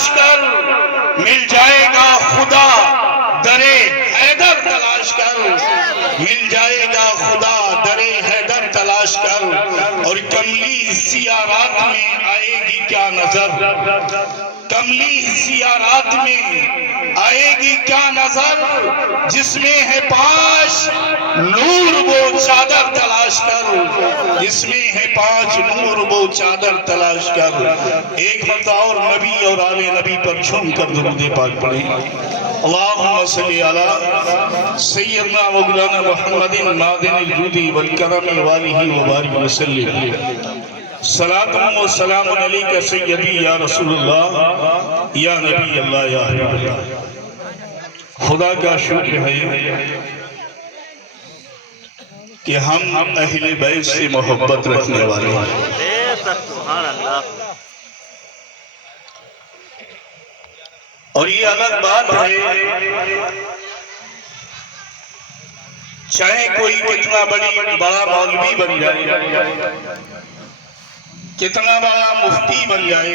تلاش کر مل جائے گا خدا، در حیدر تلاش کر مل جائے گا خدا، در حیدر تلاش کر. اور کملی سیاہ رات میں آئے گی کیا نظر، کملی سیاہ رات میں آئے گی کیا نظر، جس میں ہے پاش نور وہ چادر تلاش کر، جس میں ہے پاش نور وہ چادر تلاش کر. ایک مرتبہ اور نبی اور آل نبی پر جھوم کر درود پاک پڑھیں. اللہم صلی علی سیدنا مولانا محمد معدن الجود والکرم والہ وبارک وسلم. صلاۃ و سلام علیکہ سیدی یا رسول اللہ یا نبی اللہ یا حبیب اللہ. خدا کا شکر ہے کہ ہم اہل بیت سے محبت رکھنے والے ہیں، اور یہ الگ بات ہے چاہے کوئی کتنا بڑا مولوی بن جائے، کتنا بڑا مفتی بن جائے،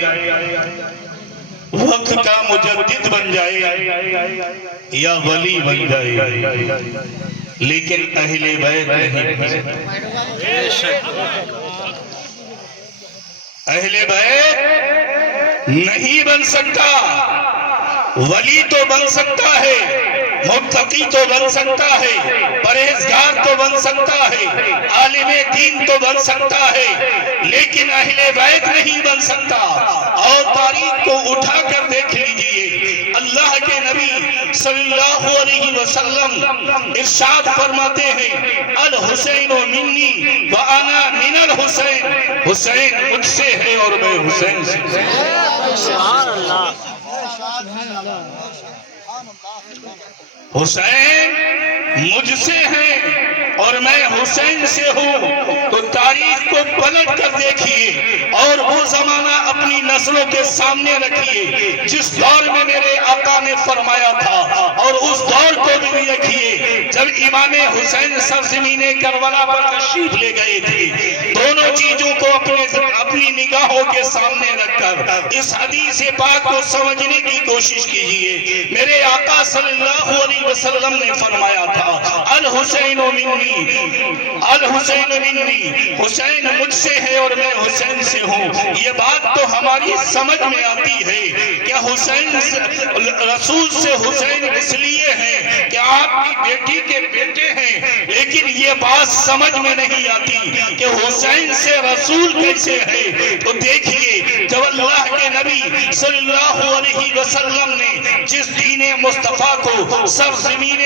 وقت کا مجدد بن جائے یا ولی بن جائے، لیکن اہل بیت نہیں. اہل بیت نہیں بن سکتا. ولی تو بن سکتا ہے، متقی تو بن سکتا ہے، پرہیزگار تو بن سکتا ہے، عالم دین تو بن سکتا ہے، لیکن اہل بیت نہیں بن سکتا. اور تاریخ کو اٹھا کر دیکھ لیجئے، اللہ کے نبی صلی اللہ علیہ وسلم ارشاد فرماتے ہیں الحسین منی وانا من الحسین، حسین مجھ سے ہے اور میں حسین سے. سبحان اللہ. حسین مجھ سے ہے اور میں حسین سے ہوں. تو تاریخ کو پلٹ کر دیکھیے اور وہ زمانہ اپنی نسلوں کے سامنے رکھیے جس دور میں میرے آقا نے فرمایا تھا، اور اس دور کو بھی دیکھیے جب امام حسین سرزمین کربلا پر تشریف لے گئے تھے. دونوں چیزوں کو اپنی نگاہوں کے سامنے رکھ کر اس حدیث پاک کو سمجھنے کی کوشش کیجئے. میرے آقا صلی اللہ علیہ وسلم نے فرمایا تھا الحسین منی، الحسین منی، حسین مجھ سے ہے اور میں حسین سے ہوں. یہ بات تو ہماری سمجھ میں آتی ہے کہ حسین رسول سے حسین اس لیے ہے کہ آپ کی بیٹی کے بیٹے ہیں، لیکن یہ بات سمجھ میں نہیں آتی کہ حسین سے رسول کیسے ہے. تو دیکھیے جب اللہ کے نبی صلی اللہ علیہ وسلم نے جس دین مصطفیٰ کو سرزمین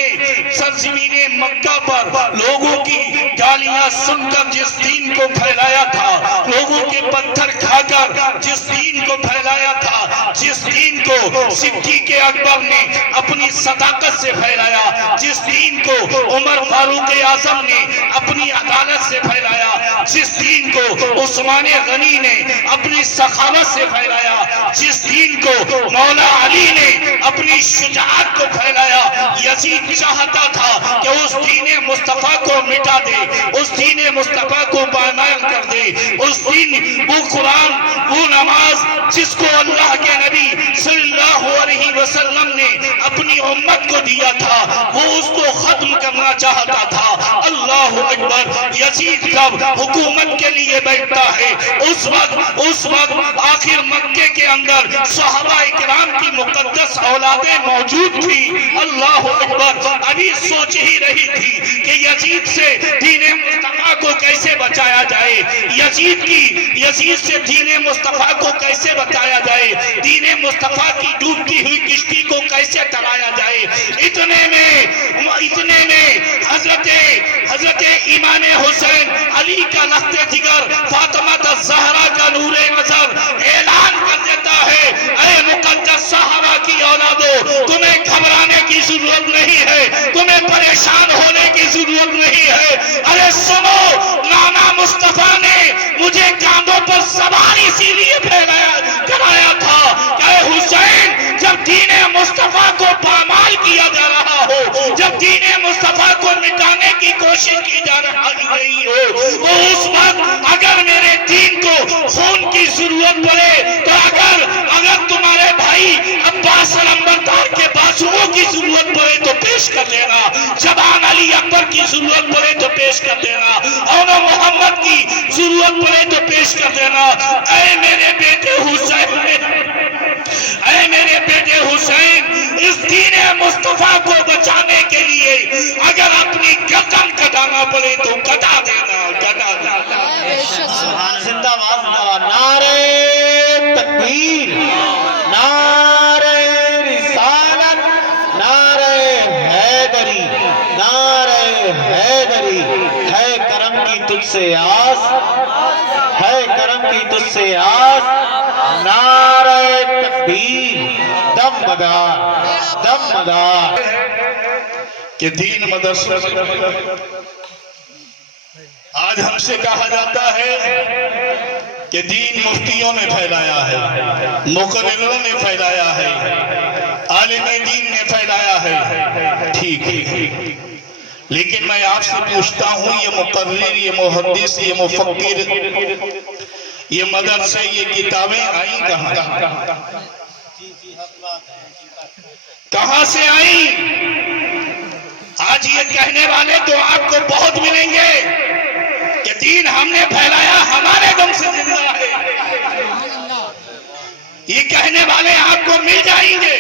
مکہ پر لوگوں کی گالیاں سن کر جس دین کو پھیلایا تھا، لوگوں کے پتھر کھا کر جس دین کو پھیلایا تھا، جس دین کو صدیق اکبر نے اپنی صداقت سے پھیلایا، جس دین کو عمر فاروق اعظم نے اپنی عدالت سے پھیلایا، جس دین کو عثمان غنی نے اپنی سخاوت سے پھیلایا، جس دین کو مولا علی نے اپنی شجاعت کو پھیلایا. یزید چاہتا تھا کہ اس دین مصطفیٰ کو مٹا دے، اس دین مصطفیٰ کو پامال کر دے. اس دین وہ قرآن، وہ نماز جس کو اللہ کے نبی صلی اللہ علیہ وسلم نے اپنی امت کو دیا تھا، وہ اس کو ختم کرنا چاہتا تھا. اللہ اکبر. یزید جب حکومت کے لیے بیٹھتا ہے اس وقت آخر مکے کے اندر صحابہ اکرام کی مقدس اولادیں موجود تھی. اللہ اکبر. ابھی سوچ ہی رہی تھی کہ یزید سے دین مصطفیٰ کو کیسے بچایا جائے، یزید سے دین مصطفیٰ کو کیسے بچایا جائے، دین مصطفیٰ کی ڈوبتی ہوئی کشتی کو کیسے ترایا جائے. اتنے میں حضرت امام حسین علی کا لخت جگر، فاطمہ الزہرا کا نور نظر اعلان کر دیتا ہے اے مقدس صحابہ کی اولادو، تمہیں گھبرانے کی ضرورت نہیں ہے، تمہیں پریشان ہونے کی ضرورت نہیں ہے. ارے سنو، نانا مصطفیٰ نے مجھے کاندھوں پر سوار اسی لیے کرایا تھا کہ اے حسین، جب دین مصطفیٰ کو پامال کیا جا رہا ہو، جب دین مصطفیٰ کو مٹانے کی کوشش کی جا رہی ہو، تو اس وقت اگر میرے دین کو خون کی ضرورت پڑے، تو اگر تمہارے بھائی پیش کر دینا، زبان علی اکبر کی ضرورت پڑے تو پیش کر دینا، اور محمد کی ضرورت پڑے تو پیش کر دینا۔ اے میرے بیٹے حسین، اے میرے بیٹے حسین، اس دین مصطفیٰ کو بچانے کے لیے اگر اپنی گردن کٹانا پڑے تو کٹا دینا، کٹا دینا۔ زندہ باد، نعرہ تکبیر، نعرہ رسالت، نعرہ حیدری، نعرہ حیدری۔ ہے کرم کی تجھ سے آس، ہے کرم کی تجھ سے آس، نعرہ تکبیر، دم بدار، دم بدار۔ کہ دین مدرسہ آج ہم سے کہا جاتا ہے کہ دین مفتیوں نے پھیلایا ہے، مقرروں نے پھیلایا ہے، عالم دین نے پھیلایا ہے۔ ٹھیک ہے، لیکن میں آپ سے پوچھتا ہوں، یہ مقرر، یہ محدث، یہ مفکر، یہ مدرسے، یہ کتابیں آئیں کہاں؟ کہاں سے آئیں؟ آج یہ کہنے والے تو آپ کو بہت ملیں گے کہ دین ہم نے پھیلایا، ہمارے دم سے زندہ ہے، یہ کہنے والے آپ کو مل جائیں گے۔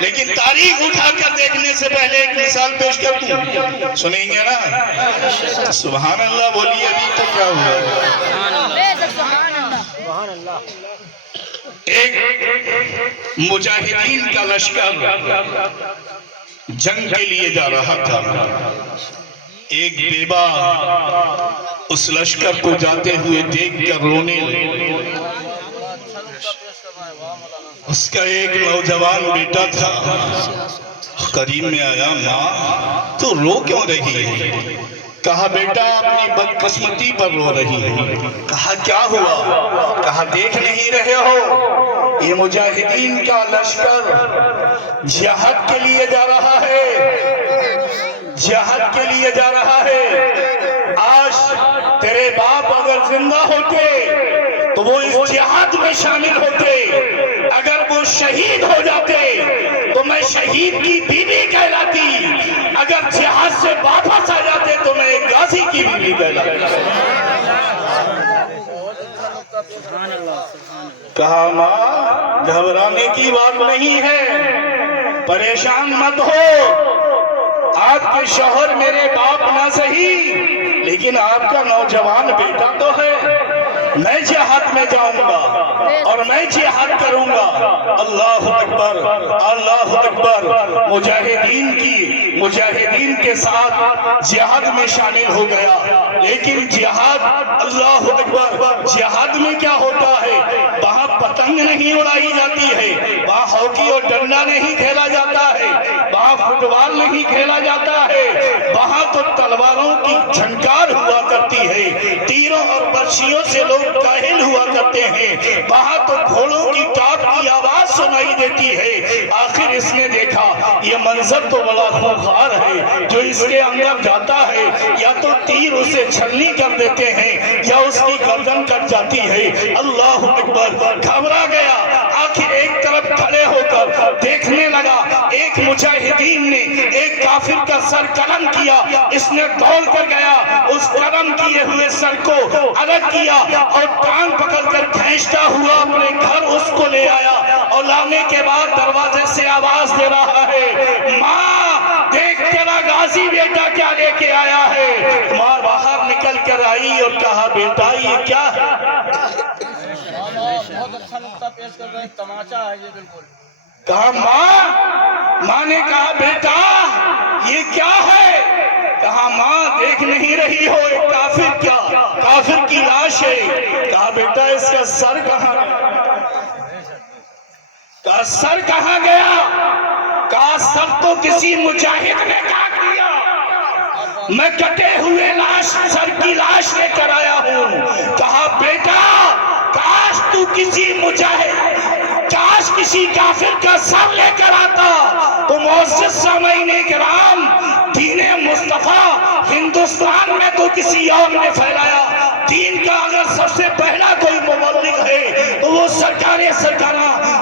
لیکن تاریخ اٹھا کر دیکھنے سے پہلے ایک مثال پیش کر دوں، سنیں گے نا؟ سبحان اللہ بولیے، ابھی تو کیا ہوا؟ ایک مجاہدین کا لشکر جنگ کے لیے جا رہا تھا، ایک بیوہ اس لشکر کو جاتے ہوئے دیکھ کر رونے لگی۔ اس کا ایک نوجوان بیٹا تھا، قریب میں آیا، ماں تو رو کیوں رہی ہے؟ کہا بیٹا اپنی بدقسمتی پر رو رہی ہے۔ کہا کیا ہوا؟ کہا دیکھ نہیں رہے ہو یہ مجاہدین کا لشکر جہاد کے لیے جا رہا ہے، جہاد کے لیے جا رہا ہے۔ آج تیرے باپ اگر زندہ ہوتے تو وہ اس جہاد میں شامل ہوتے، اگر وہ شہید ہو جاتے تو میں شہید کی بیوی کہلاتی، اگر جہاد سے واپس آ جاتے تو میں ایک غازی کی بیوی کہلاتی۔ کہا ماں گھبرانے کی بات نہیں ہے، پریشان مت ہو، آپ کے شوہر میرے باپ نہ صحیح لیکن آپ کا نوجوان بیٹا تو ہے، میں جہاد میں جاؤں گا اور میں جہاد کروں گا۔ اللہ اکبر، اللہ اکبر۔ مجاہدین کے ساتھ جہاد میں شامل ہو گیا، لیکن جہاد، اللہ اکبر، جہاد میں کیا ہوتا ہے؟ وہاں پتنگ نہیں اڑائی جاتی ہے، وہاں ہاکی اور ڈنڈا نہیں کھیلا جاتا ہے، وہاں فٹ بال نہیں کھیلا جاتا ہے، وہاں تو تلواروں کی جھنکار ہوا کرتی ہے، تیروں اور برچھیوں سے لوگ کاہل ہوا کرتے ہیں، وہاں تو گھوڑوں کی ٹاپ کی آواز سنائی دیتی ہے۔ آخر اس نے دیکھا یہ منظر تو بڑا خوفناک ہے، جو اس کے اندر جاتا ہے یا تو تیر اسے چھلنی کر دیتے ہیں یا اس کی گردن کٹ جاتی ہے۔ اللہ اکبر، گھبرا گیا، آخر ایک طرف کھڑے ہو کر دیکھنے لگا، ایک مجاہدین نے ایک کافر کا سر قلم کیا، اس نے دوڑ کر گیا، اس قلم کیے ہوئے سر کو الگ کیا اور ٹانگ پکڑ کر کھینچتا ہوا اپنے گھر اس کو لے آیا، اور لانے کے بعد دروازے سے آواز دے رہا ہے، ماں دیکھ تیرا غازی بیٹا کیا لے کے آیا ہے۔ ماں باہر نکل کر آئی اور کہا بیٹا یہ کیا ہے؟ بہت اچھا نقطہ پیش کر رہے ہیں، تماشا ہے یہ بالکل۔ کہا ماں نے کہا بیٹا یہ کیا ہے؟ کہا ماں دیکھ نہیں رہی ہو ایک کافر، کیا کافر کی لاش ہے۔ کہا بیٹا اس کا سر کہاں گیا؟ کہا سر کہاں گیا؟ کہا سر تو کسی مجاہد نے کاٹ دیا، میں کٹے ہوئے سر کی لاش لے کر آیا ہوں۔ کہا بیٹا کاش تو کسی مجاہد، کاش کسی کافر کا سر لے کر آتا تو معزز سامعین کرام، دین مصطفیٰ ہندوستان میں تو کسی اور نے پھیلایا، دین کا اگر سب سے پہلا کوئی مبلغ ہے تو وہ سرکار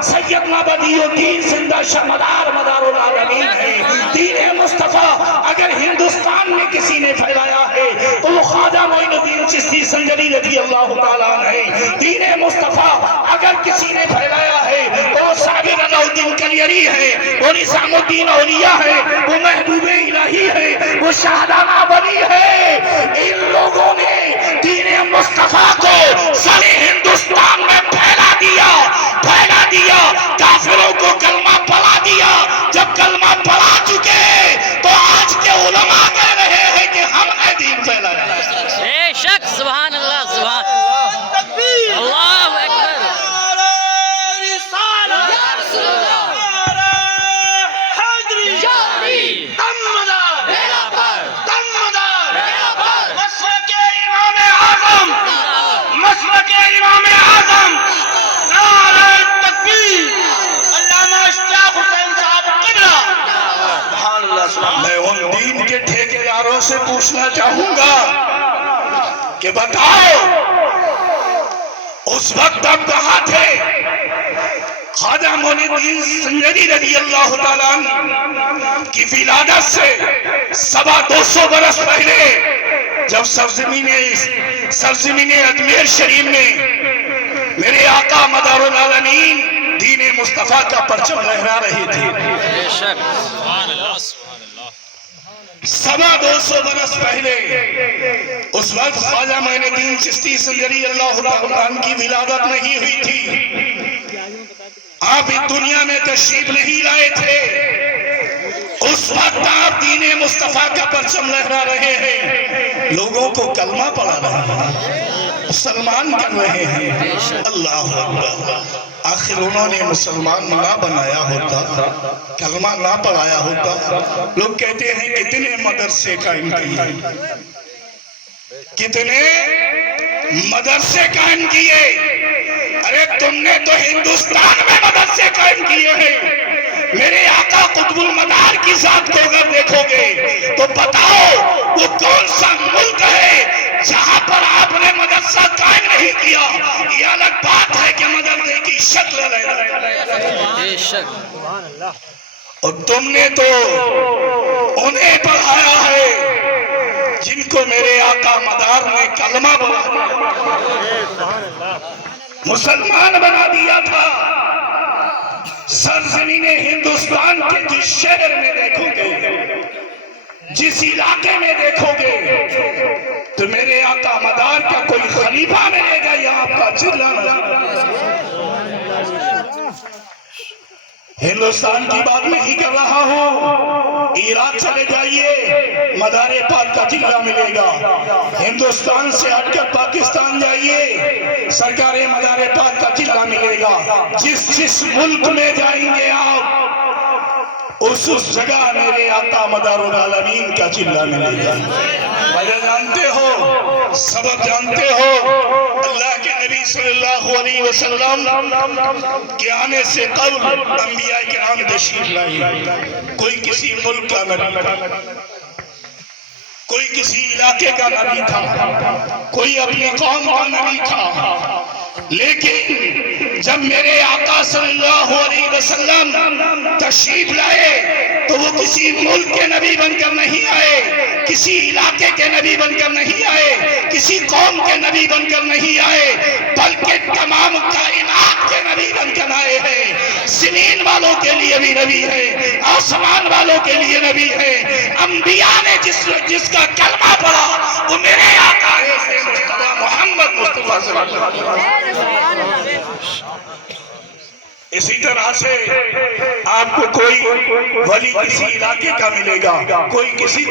سیدنا بدیع الدین زندہ شمدار مدار العالمین ہے. دین مصطفیٰ اگر ہندوستان میں کسی نے پھیلایا ہے تو وہ خواجہ معین الدین چشتی سنجری رضی اللہ تعالیٰ عنہ ہے. دین مصطفیٰ اگر کسی نے پھیلایا ہے تو وہ صابر علاء الدین کلیری ہے, وہ نظام الدین اولیاء ہے, وہ محبوب الہی ہے, وہ شاہدانہ ولی ہے. ان لوگوں نے دین مصطفیٰ کو سارے ہندوستان میں پھیلا دیا, کافروں کو کلمہ پڑھا دیا. جب کلمہ پڑھا چکے تو آج کے علماء کہہ رہے ہیں کہ ہم نے دین پھیلایا. بے شک, سبحان اللہ, سبحان اللہ اکبر. امام اعظم نعرہ تکبیر علامہ اشتیاق حسین صاحب قبلہ. سبحان اللہ. میں ان دین کے ٹھیکیداروں سے پوچھنا چاہوں گا کہ بتاؤ اس وقت آپ کہاں تھے؟ خواجہ معین الدین سنجری رضی اللہ تعالیٰ عنہ کی ولادت سے 250 برس پہلے جب سرزمین اجمیر شریف میں میرے آقا مدار العالمین دین مصطفیٰ کا پرچم لہرا رہے تھے. بے شک, سبحان اللہ, سبحان اللہ. 250 برس پہلے اس وقت خواجہ معین الدین چشتی سنجری اللہ تعالیٰ عنہ کی ولادت نہیں ہوئی تھی. آپ اس دنیا میں تشریف نہیں لائے تھے. اس وقت آپ دین مصطفیٰ کا پرچم لہرا رہے ہیں, لوگوں کو کلمہ پڑھا رہے ہیں, مسلمان کر رہے ہیں. اللہ اکبر. آخر انہوں نے مسلمان نہ بنایا ہوتا, کلمہ نہ پڑھایا ہوتا. لوگ کہتے ہیں کتنے مدرسے قائم کیے, کتنے مدرسے قائم کیے. ارے تم نے تو ہندوستان میں مدرسے قائم کیے ہیں. میرے آقا قطب المدار کی ذات کو اگر دیکھو گے تو بتاؤ وہ کون سا ملک ہے جہاں پر آپ نے مدرسہ قائم نہیں کیا. یہ الگ بات ہے کہ مدرسے کی شکل بے شک, اور تم نے تو انہیں پڑھایا ہے جن کو میرے آقا مدار نے کلمہ مسلمان بنا دیا تھا. سرزمین ہندوستان کے جس شہر میں دیکھو گے, جس علاقے میں دیکھو گے تو میرے آقا مدار کا کوئی خلیفہ ملے گا یا آپ کا چلانا. ہندوستان کی بات نہیں کر رہا ہوں, عراق چلے جائیے مدار پاک کا چلا ملے گا. ہندوستان سے ہٹ کر پاکستان جائیے سرکار مدار پاک کا چلا ملے گا. جس ملک میں جائیں گے آپ اس جگہ میرے آقا مدار العالمین کا چلا ملے گا. وجہ جانتے ہو, سبب جانتے ہو؟ اللہ کے نبی صلی اللہ علیہ وسلم کے آنے سے قبل انبیاء کرام تشریف لائے. کوئی کسی ملک کا نبی, کوئی کسی علاقے کا نبی تھا, کوئی اپنی قوم کا نبی تھا. لیکن جب میرے آقا صلی اللہ علیہ وسلم تشریف لائے تو وہ کسی ملک کے نبی بن کر نہیں آئے, کسی علاقے کے نبی بن کر نہیں آئے, کسی قوم کے نبی بن کر نہیں آئے, بلکہ تمام کائنات کے نبی بن کر آئے ہیں. زمین والوں کے لیے بھی نبی ہے, آسمان والوں کے لیے نبی ہے. انبیاء نے جس کا کلمہ پڑھا وہ میرے آقا ہے محمد مصطفیٰ صلی اللہ علیہ وسلم. اسی طرح سے آپ کو کوئی ولی کسی علاقے کا ملے گا, کوئی کسی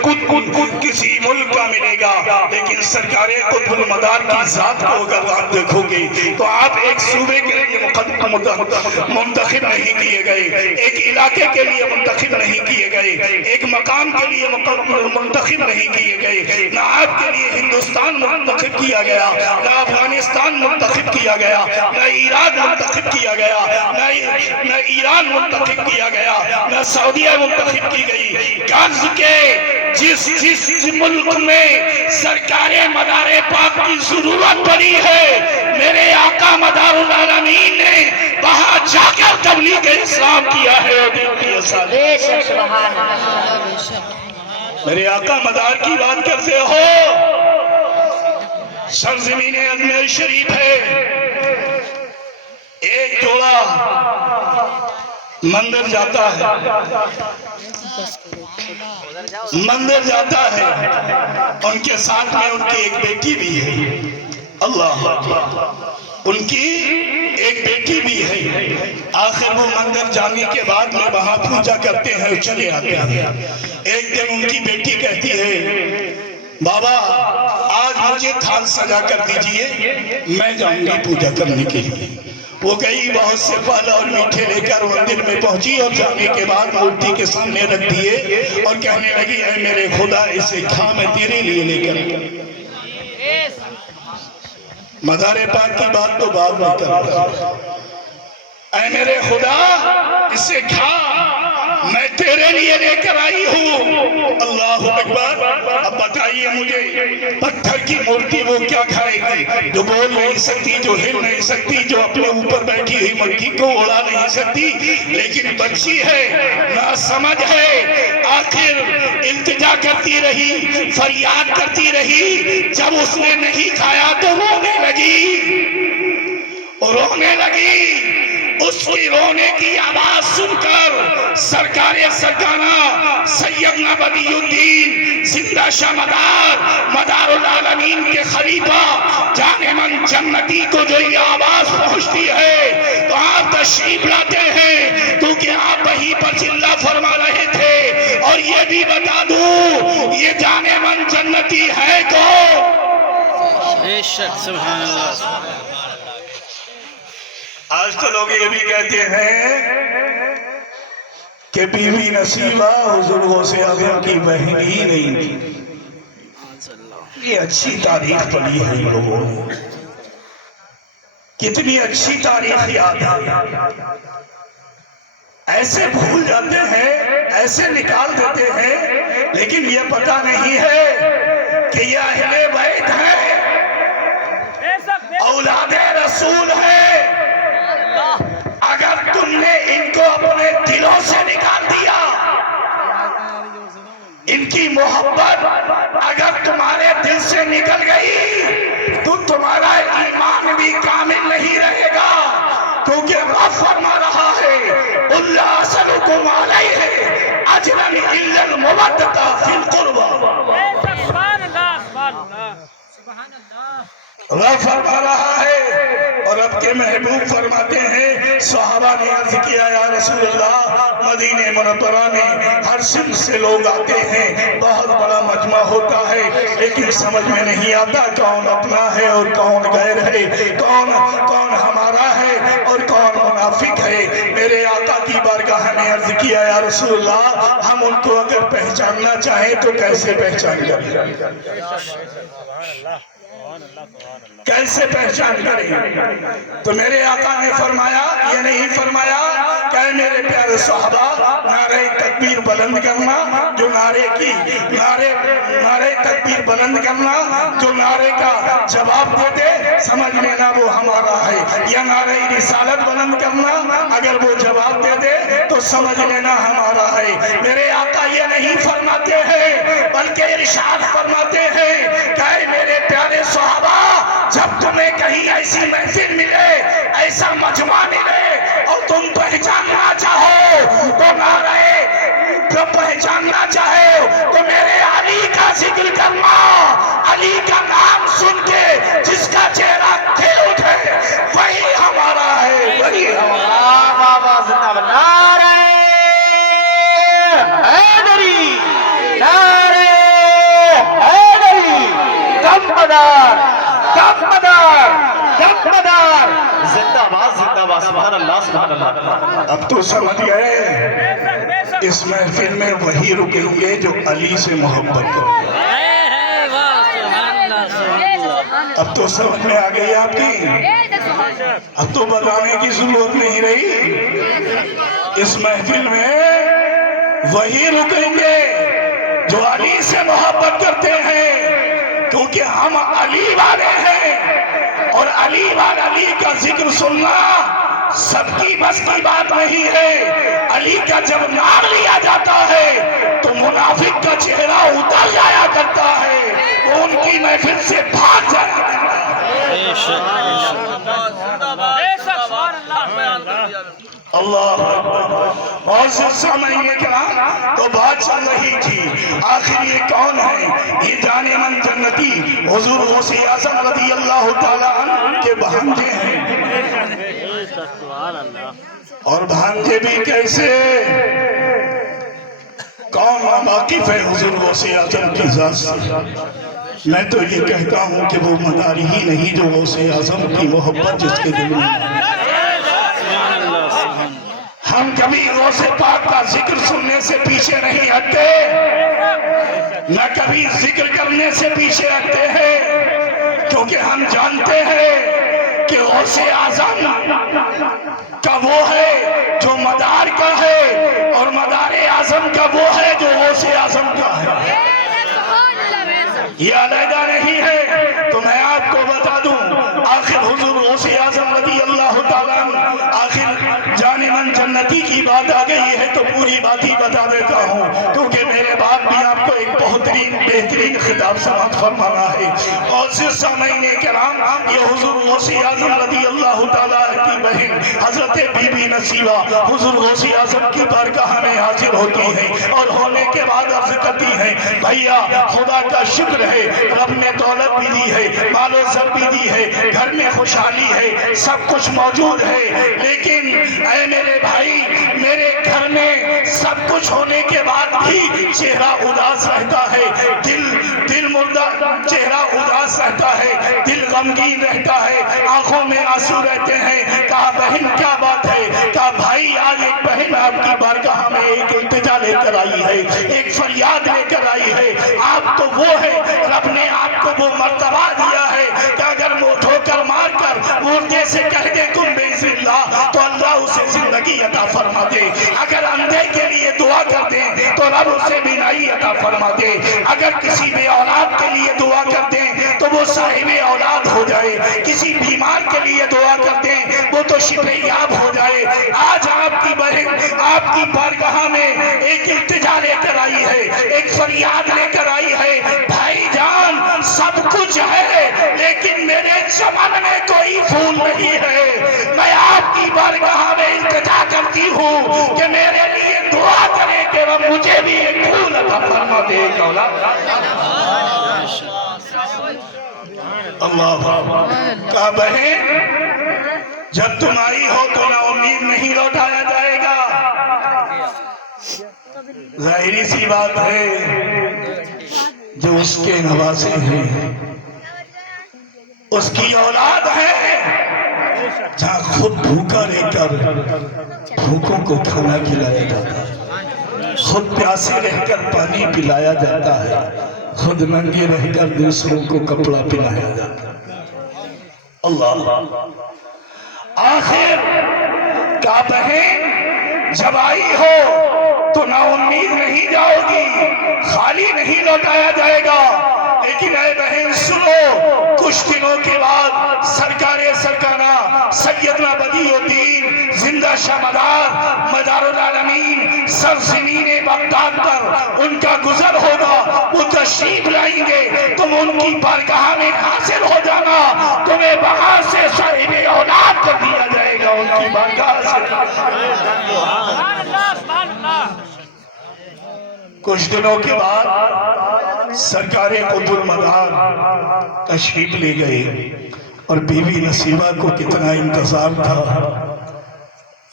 کسی ملک کا ملے گا, لیکن سرکار قطب المدار کی ذات کو اگر آپ دیکھو گے تو آپ ایک صوبے کے لیے منتخب نہیں کیے گئے, ایک علاقے کے لیے منتخب نہیں کیے گئے, ایک مقام کے لیے منتخب نہیں کیے گئے. نہ آپ کے لیے ہندوستان منتخب کیا گیا, نہ افغانستان منتخب کیا گیا, نہ عراق منتخب کیا گیا, نہ ایران منتخب کیا گیا, نہ سعودیہ منتخب کی گئی. غرض کے جس ملک میں سرکار مدار پاک کی ضرورت پڑی ہے میرے آقا مدار العالمین نے وہاں جا کر تبلیغ اسلام کیا ہے اور دین کی اصالت۔ میرے آقا مدار کی بات کرتے ہو، سرزمین اجمیر شریف ہے، ایک جوڑا مندر جاتا ہے، مندر جاتا ہے، ان کے ساتھ میں ان کی ایک بیٹی بھی ہے، اللہ اکبر، ان کی ایک بیٹی بھی ہے۔ آخر وہ مندر جانے کے بعد میں وہاں پوجا کرتے ہیں اور چلے آتے ہیں۔ ایک دن ان کی بیٹی کہتی ہے، بابا آج مجھے تھال سجا کر دیجئے، میں جاؤں گی پوجا کرنے کے لیے۔ وہ گئی، بہت سے پھل اور میٹھے لے کر مندر میں پہنچی اور جانے کے بعد مورتی کے سامنے رکھ دیے اور کہنے لگی، اے میرے خدا اسے کھا، میں تیرے لیے لے کر۔ مزار پاک کی بات تو بعد میں کرتا، اے میرے خدا اسے کھا، میں تیرے لیے لے کر آئی ہوں۔ اللہ اکبر۔ اب بتائیے مجھے، پتھر کی مورتی وہ کیا کھائے گی؟ جو بول نہیں سکتی، جو ہل نہیں سکتی، جو اپنے اوپر بیٹھی ہوئی مکھی کو اڑا نہیں سکتی، لیکن بچی ہے، نا سمجھ ہے، آخر التجا کرتی رہی، فریاد کرتی رہی۔ جب اس نے نہیں کھایا تو رونے لگی، رونے لگی۔ اس کی رونے کی آواز سن کر سرکار سرکانہ سیدنا بدی الدین زندہ شاہ مدار العالمین کے خلیفہ جان من جنتی کو جو یہ آواز پہنچتی ہے تو آپ تشریف لاتے ہیں، کیونکہ آپ وہیں پر چلہ فرما رہے تھے۔ اور یہ بھی بتا دوں، یہ جان من جنتی ہے کون؟ بے شک، سبحان اللہ۔ آج تو لوگ یہ بھی کہتے ہیں کہ بی بی نصیبہ حضور غوث اعظم کی بہن ہی نہیں تھی۔ یہ اچھی تاریخ پڑھی ہے ان لوگوں نے، کتنی اچھی تاریخ یاد ہے۔ ایسے بھول جاتے ہیں، ایسے نکال دیتے ہیں، لیکن یہ پتہ نہیں ہے کہ یہ اہل بیت ہے، اولاد رسول ہے۔ اگر تم نے ان کو اپنے دلوں سے نکال دیا، ان کی محبت اگر تمہارے دل سے نکل گئی تو تمہارا ایمان بھی کامل نہیں رہے گا، کیونکہ رب فرما رہا ہے، اللہ اسألکم علیہ اجرا الا المودۃ فی القربى۔ رب فرما رہا ہے اور رب کے محبوب فرماتے ہیں، صحابہ نے عرض کیا، یا رسول اللہ، مدینہ منورہ میں ہر صنف سے لوگ آتے ہیں، بہت بڑا مجمع ہوتا ہے، لیکن سمجھ میں نہیں آتا کون اپنا ہے اور کون غیر ہے، کون ہمارا ہے اور کون منافق ہے۔ میرے آقا کی بارگاہ میں عرض کیا، یا رسول اللہ، ہم ان کو اگر پہچاننا چاہیں تو کیسے پہچان کریں؟ کیسے پہچان کریں؟ تو میرے آقا نے فرمایا، یہ نہیں فرمایا کہ اے میرے پیارے صحابہ، نعرہ تکبیر بلند کرنا، جو نعرے تکبیر بلند کرنا، جو نعرے کا جواب دیتے، سمجھ لینا وہ ہمارا ہے، یا نعرہ رسالت بلند کرنا، اگر وہ جواب دے دے تو سمجھ لینا ہمارا ہے۔ میرے آقا یہ نہیں فرماتے ہیں، بلکہ ارشاد فرماتے ہیں کہ اے میرے پیارے صحابہ، جب تمہیں کہیں ایسی محفل ملے، ایسا مجمع ملے اور تم پہچاننا چاہو تو پہچاننا چاہے تو میرے علی کا ذکر کرنا، علی کا نام سن کے جس کا چہرہ کھل اٹھے وہی ہمارا ہے، وہی ہمارا۔ نعرہ حیدری، نعرہ حیدری، دمدار دمدار دمدار، زندہ باد، زندہ باد، سبحان اللہ، سبحان اللہ۔ اب تو سمجھ گئے، اس محفل میں وہی رکیں گے جو علی سے محبت کریں۔ اب تو سمجھ میں آ گئی آپ کی، اب تو بتانے کی ضرورت نہیں رہی۔ اس محفل میں وہی رکیں گے جو علی سے محبت کرتے ہیں، کیونکہ ہم علی والے ہیں، اور علی کا ذکر سننا سب کی بس کی بات نہیں ہے. علی کا جب نام لیا جاتا ہے تو منافق کا چہرہ اتر جایا کرتا ہے, وہ ان کی محفل سے بھاگ جایا کرتا ہے. اللہ اور سامعین کرام, تو بات چل رہی تھی آخر یہ کون ہے؟ یہ جانے من جنتی حضور غوث اعظم رضی اللہ تعالیٰ عنہ کے بھانجے ہیں. اور بھانجے بھی کیسے؟ کون واقف ہے حضور غوث اعظم کی ذات سے؟ میں تو یہ کہتا ہوں کہ وہ مداری ہی نہیں جو غوث اعظم کی محبت جس کے دل میں. ہم کبھی غوث پاک کا ذکر سننے سے پیچھے نہیں ہٹتے, نہ کبھی ذکر کرنے سے پیچھے ہٹتے ہیں, کیونکہ ہم جانتے ہیں کہ غوث اعظم کا وہ ہے جو مدار کا ہے, اور مدار اعظم کا وہ ہے جو غوث اعظم کا ہے. یہ علیحدہ نہیں ہے. تو میں آپ کو بتا دوں, آخر حضور غوث اعظم رضی اللہ تعالیٰ عنہ, آخر جانے من جنتی کی بات آ گئی ہے تو پوری بات ہی بتا دیتا ہوں, کیونکہ میرے باپ بھی آپ کو ایک بہترین خطاب سماعت فرمانا ہے. اور سامعین کرام, یہ حضور غوث اعظم رضی اللہ تعالیٰ کی بہن حضرت بی بی نصیبہ حضور غوث اعظم کی بارگاہ میں حاضر ہوتی ہیں, اور ہونے کے بعد عرض کرتی ہیں, بھیا خدا کا شکر ہے, رب نے دولت بھی دی ہے, مال و زر بھی دی ہے, گھر میں خوشحالی ہے, سب کچھ موجود ہے, لیکن اے میرے بھائی, میرے گھر میں سب کچھ ہونے کے بعد بھی چہرہ اداس رہتا ہے, دل مردہ, چہرہ اداس رہتا ہے, دل غمگین رہتا ہے, آنکھوں میں آنسو رہتے ہیں. کہا بہن کیا بات ہے؟ کہا بھائی آج ایک بہن آپ کی بارگاہ میں ایک التجا لے کر آئی ہے, ایک فریاد لے کر آئی ہے. آپ تو وہ ہے, رب نے آپ کو وہ مرتبہ دیا ہے کہ اگر ٹھوکر مار کر مردے سے کہہ دے کن بِإِذْنِ اللہ تو اللہ اسے زندگی عطا فرما دے. اگر اندھے کے لیے دعا کر دیں تو رب اسے بینائی عطا فرما دے. اگر کسی بے اولاد کے لیے دعا کر دیں تو وہ صاحب اولاد ہو جائے. کسی بیمار کے لیے دعا کر دیں وہ تو شفا یاب ہو جائے. آج آپ کی بہن آپ کی بارگاہ میں ایک التجا لے کر آئی ہے, ایک فریاد لے کر آئی ہے, بھائی جان سب کچھ ہے لیکن میرے چمن میں کوئی پھول نہیں ہے. میں آپ کی بارگاہ میں التجا کرتی ہوں کہ میرے لیے دعا کرے کہ رب مجھے بھی ایک پھول عطا فرما دے. اللہ کہا بہن جب تم آئی ہو تو نا امید نہیں لوٹایا جائے گا. ظاہری سی بات ہے, جو اس کے نوازے ہیں, اس کی اولاد ہے, جہاں خود بھوکا رہ کر بھوکوں کو کھانا کھلایا جاتا ہے, خود پیاسے رہ کر پانی پلایا جاتا ہے, خود ننگے رہ کر دوسروں کو کپڑا پلایا جاتا ہے. اللہ آخر کا بہن جب آئی ہو تو نا امید نہیں جاؤ گی, خالی نہیں لوٹایا جائے گا. لیکن اے بہن سنو, کچھ دنوں کے بعد سرکار سرکانہ سیدنا بدیع الدین زندہ شاہ مدار العالمین سرزمین بغداد پر ان کا گزر ہوگا. وہ تشریف لائیں گے, تم ان کی بارگاہ میں حاضر ہو جانا, تمہیں وہاں سے صاحب اولاد کر دیا جائے گا. ان کی بارگاہ سے کچھ دنوں کے بعد سرکار قطب المدار تشریف لے گئے, اور بی بی نصیبہ کو کتنا انتظار تھا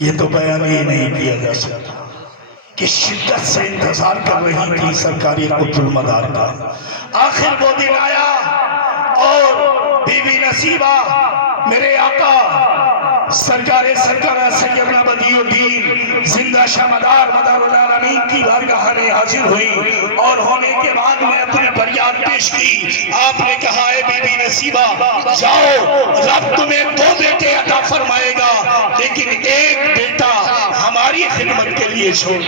یہ تو بیان ہی نہیں کیا جا سکتا. کس شدت سے انتظار کر رہی تھی سرکار قطب المدار کا. آخر وہ دن آیا اور بی بی نصیبہ میرے آقا سرکار سرکارہ سیدنا بدیع الدین زندہ شاہ مدار العالمین کی بارگاہ میں حاضر ہوئی, اور ہونے کے بعد میں اپنی فریاد پیش کی. آپ نے کہا اے بی بی نصیبہ جاؤ, رب تمہیں 2 بیٹے عطا فرمائے گا, لیکن ایک بیٹا ہماری خدمت کے لیے چھوڑ.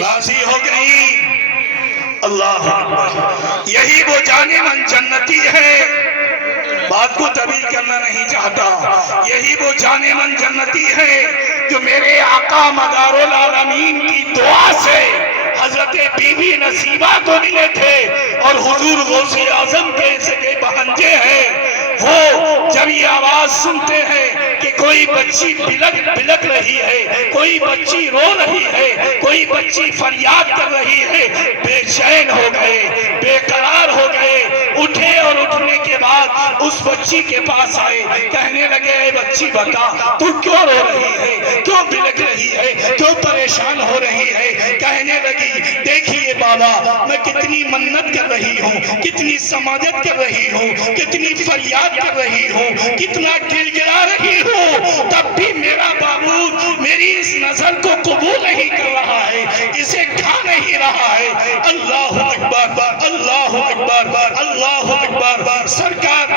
راضی ہو گئی. اللہ یہی وہ جانے من جنتی ہے بات کو طویل کرنا نہیں چاہتا. یہی وہ جانے من جنتی ہے جو میرے آقا مدار العالمین کی دعا سے حضرت بی بی نصیبہ کو ملے تھے اور حضور غوث اعظم کے سگے بہنجے ہیں. وہ جب یہ آواز سنتے ہیں کہ کوئی بچی بلک رہی ہے, کوئی بچی رو رہی ہے, کوئی بچی فریاد کر رہی ہے, بے چین ہو گئے, بے قرار ہو گئے. اٹھے اور اٹھنے کے بعد اس بچی کے پاس آئے, کہنے لگے اے بچی بتا تو کیوں رو رہی ہے, کیوں بلک رہی ہے, کیوں پریشان ہو رہی ہے. کہنے لگی دیکھیے بابا میں کتنی منت کر رہی ہوں, کتنی سماجت کر رہی ہوں, کتنی فریاد کر رہی ہوں, کتنا گل گلا رہی ہوں, تب بھی میرا بابو میری اس نظر کو قبول نہیں کر رہا ہے, اسے کھا نہیں رہا ہے. اللہ اکبر, اللہ اکبر, اللہ اکبر. سرکار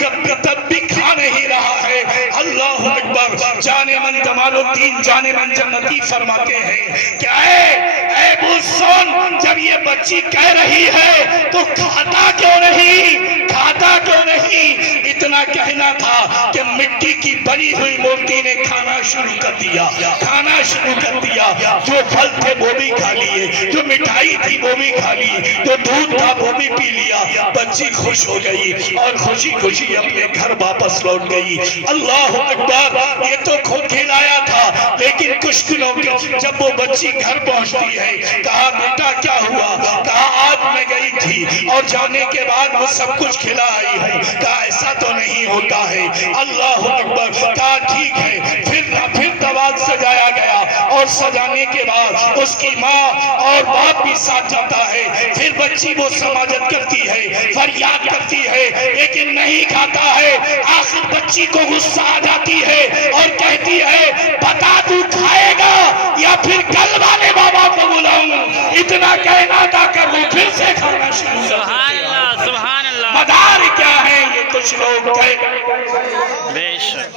جب تب بھی کھا نہیں رہا ہے. اللہ اکبر. جانے من جمال الدین جانے من جنتی فرماتے ہیں کہ اے بزرگ, جب یہ بچی کہہ رہی ہے تو کھاتا کیوں نہیں, کھاتا کیوں نہیں. اتنا کہنا تھا کہ مٹی کی بنی ہوئی مورتی نے کھانا شروع کر دیا, کھانا شروع کر دیا. جو پھل تھے وہ بھی کھا لیے, جو مٹھائی تھی وہ بھی کھا لی, جو دودھ تھا وہ بھی پی لیا. بچی خوش ہو گئی اور خوشی خوشی اپنے گھر واپس لوٹ گئی. اللہ اکبر. یہ تو خود کھلایا تھا, لیکن کچھ دنوں جب وہ بچی گھر پہنچتی ہے, کہا بیٹا کیا ہوا, کہا آج میں گئی تھی اور جانے کے بعد وہ سب کچھ کھلا آئی ہوں. کہا ایسا تو نہیں ہوتا ہے. اللہ اکبر. کہا ٹھیک ہے. پھر دعوت سجایا گیا اور سجانے کے بعد اس کی ماں اور باپ بھی ساتھ جاتا ہے. پھر بچی وہ سماجت کرتی ہے, فریاد کرتی ہے, لیکن نہیں کھاتا ہے. آخر بچی کو غصہ آ جاتی ہے اور کہتی ہے بتا تو کھائے گا یا پھر کل والے بابا کو بلاؤں. اتنا کہنا تھا کہ وہ پھر سے کھانا شروع کر سبحان دیتی ہے. اللہ, سبحان اللہ. مدار کیا ہے یہ کچھ لوگ بے شک.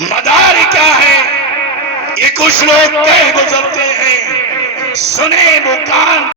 مدار کیا ہے یہ کچھ لوگ کہہ گزرتے ہیں. سنے وہ کان